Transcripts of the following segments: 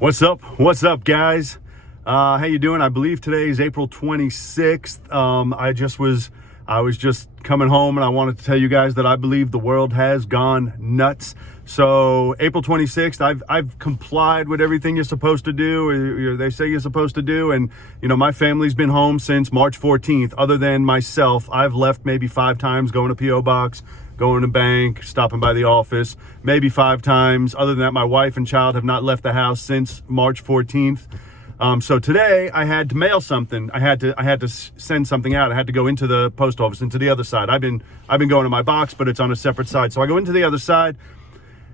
What's up? What's up, guys? How you doing? I believe today is April 26th. I was just coming home and I wanted to tell you guys that I believe the world has gone nuts. So April 26th, I've complied with everything you're supposed to do, or they say you're supposed to do. And, my family's been home since March 14th. Other than myself, I've left maybe 5 times, going to P.O. Box, going to bank, stopping by the office, maybe 5 times. Other than that, my wife and child have not left the house since March 14th. So today I had to mail something. I had to send something out. I had to go into the post office, into the other side. I've been going to my box, but it's on a separate side. So I go into the other side,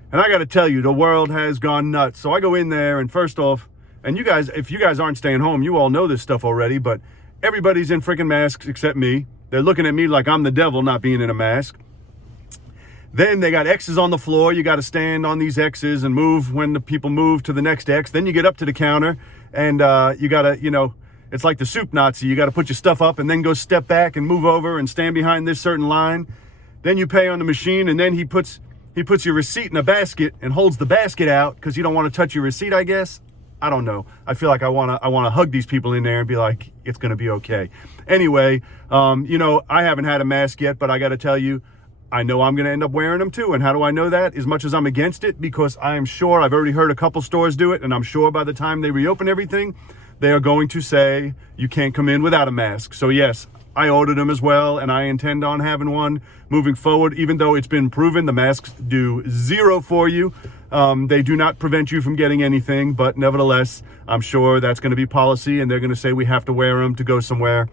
and I got to tell you, the world has gone nuts. So I go in there, and first off, and if you guys aren't staying home, you all know this stuff already, but everybody's in freaking masks except me. They're looking at me like I'm the devil not being in a mask. Then they got X's on the floor. You got to stand on these X's and move when the people move to the next X. Then you get up to the counter and you got to, it's like the soup Nazi. You got to put your stuff up and then go step back and move over and stand behind this certain line. Then you pay on the machine, and then he puts your receipt in a basket and holds the basket out because you don't want to touch your receipt, I guess. I don't know. I feel like I want to hug these people in there and be like, it's going to be okay. Anyway, I haven't had a mask yet, but I got to tell you, I know I'm going to end up wearing them too. And how do I know that? As much as I'm against it, because I am sure, I've already heard a couple stores do it, and I'm sure by the time they reopen everything, they are going to say you can't come in without a mask. So yes, I ordered them as well, and I intend on having one moving forward, even though it's been proven the masks do 0 for you. They do not prevent you from getting anything, but nevertheless, I'm sure that's going to be policy, and they're going to say we have to wear them to go somewhere.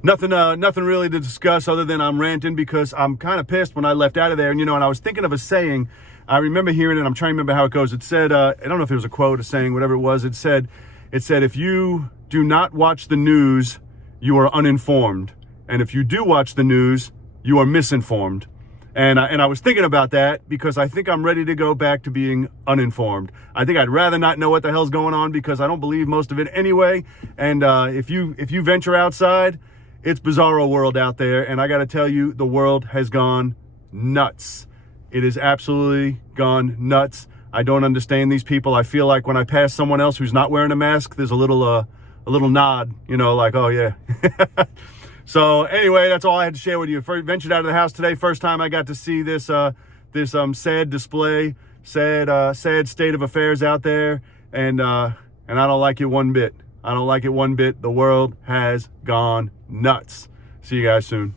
Nothing really to discuss other than I'm ranting because I'm kind of pissed when I left out of there. And I was thinking of a saying. I remember hearing it. I'm trying to remember how it goes. It said, I don't know if it was a quote, a saying, whatever it was. It said, if you do not watch the news, you are uninformed. And if you do watch the news, you are misinformed. And I was thinking about that because I think I'm ready to go back to being uninformed. I think I'd rather not know what the hell's going on because I don't believe most of it anyway. And if you venture outside, it's bizarro world out there, and I got to tell you, the world has gone nuts. It has absolutely gone nuts. I don't understand these people. I feel like when I pass someone else who's not wearing a mask, there's a little nod, like, oh yeah. So anyway, that's all I had to share with you. Ventured out of the house today. First time I got to see this sad display, sad state of affairs out there, and I don't like it one bit. I don't like it one bit. The world has gone nuts. See you guys soon.